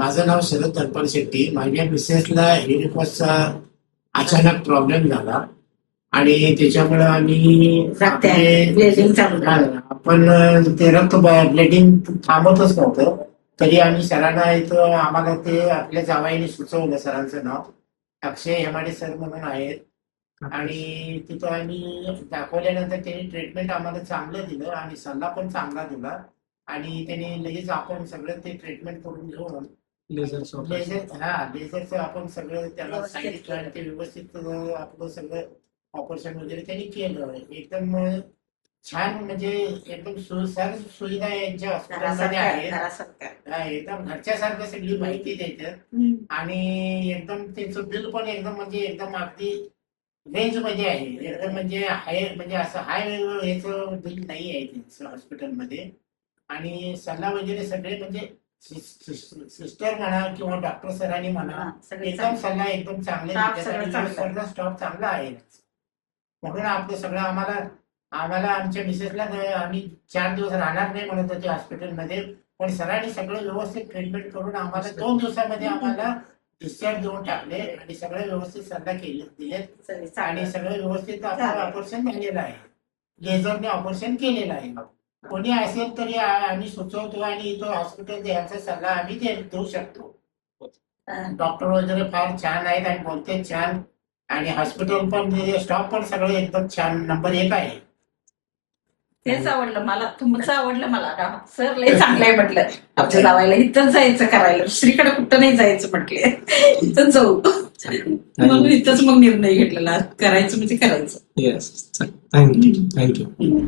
माझं नाव शरद तनपाल शेट्टी. माझ्या मिसेसला हेलिकॉप्टरचा अचानक प्रॉब्लेम झाला आणि त्याच्यामुळे आम्ही ब्लिडिंग चालू हा, आपण ते रक्त ब्लिडिंग थांबतच नव्हतं. तरी आम्ही सरांना इथं आम्हाला ते आपल्या जावाईने सुचवलं. सरांचं नाव अक्षय हेमाडे सर म्हणून आहेत आणि तिथं आम्ही दाखवल्यानंतर त्यांनी ट्रीटमेंट आम्हाला चांगलं दिलं आणि सल्ला पण चांगला दिला आणि त्यांनी लगेच आपण सगळं ते ट्रीटमेंट करून घेऊन लेझरचं आपण सगळं त्याला सांगितलं आणि ते व्यवस्थित आपलं सगळं ऑपरेशन वगैरे त्यांनी केलं. एकदम छान, म्हणजे एकदम सर्व सुविधा यांच्या हॉस्पिटलमध्ये आहेत. एकदम घरच्यासारखं सगळी माहिती देतात आणि एकदम त्यांचं बिल पण एकदम म्हणजे एकदम अगदी रेंज मध्ये आहे. एकदम म्हणजे म्हणजे असं हाय याचं बिल नाही आहे त्यांचं हॉस्पिटलमध्ये. आणि सल्ला वगैरे सगळे म्हणजे सिस्टर म्हणा किंवा डॉक्टर सरांनी म्हणा एकदम सल्ला एकदम चांगले देतात. स्टॉप चांगला आहे म्हणून आपलं सगळं आम्हाला आमच्या मिसेसला आम्ही 4 दिवस राहणार नाही म्हणत होते हॉस्पिटलमध्ये, पण सरांनी सगळं व्यवस्थित ट्रीटमेंट करून आम्हाला 2 दिवसामध्ये आम्हाला डिस्चार्ज देऊन टाकले आणि सगळे व्यवस्थित सल्ला दिलेत आणि सगळं व्यवस्थित आपलं ऑपरेशन झालेलं आहे. लेझरने ऑपरेशन केलेलं आहे. कोणी असेल तरी आम्ही सुचवतो आणि इथं हॉस्पिटल द्यायचा सल्ला आम्ही देऊ शकतो. डॉक्टर वगैरे फार छान आहेत आणि बोलते छान आणि हॉस्पिटल पण स्टॉफ पण सगळं एकदम छान नंबर 1 आहे. तेच आवडलं मला, तुमचं आवडलं मला. सर लय चांगलं आहे म्हटलं. आमच्या जावायला इथंच जायचं करायला, दुसरीकडे कुठं नाही जायचं म्हटले. इथंच जाऊ म्हणून इथंच मग निर्णय घेतलेला, करायचं म्हणजे करायचं. Yes, thank you.